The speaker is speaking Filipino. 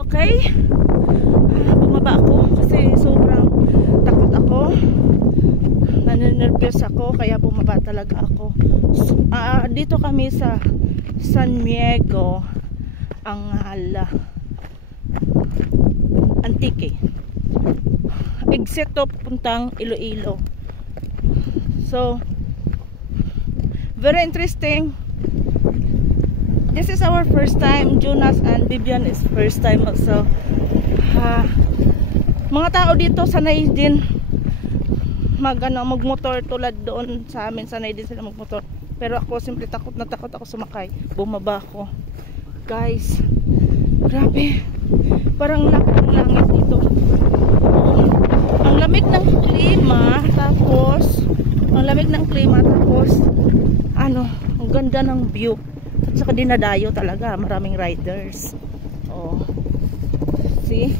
Okay, bumaba ako kasi sobrang takot ako, nanenervyos ako, kaya bumaba talaga ako. Dito kami sa San Miguel ang Antique, exit to puntang Iloilo. So very interesting. This is our first time. Jonas and Vivian is first time also. Mga tao dito sanay din magmotor tulad doon sa amin, sanay din sila magmotor. Pero ako simply takot ako sumakay. Bumaba ako. Guys, grabe. Parang lapit ng langit dito. Ang lamig ng klima, tapos ang ganda ng view. At saka dinadayo talaga, maraming riders. Oh. See?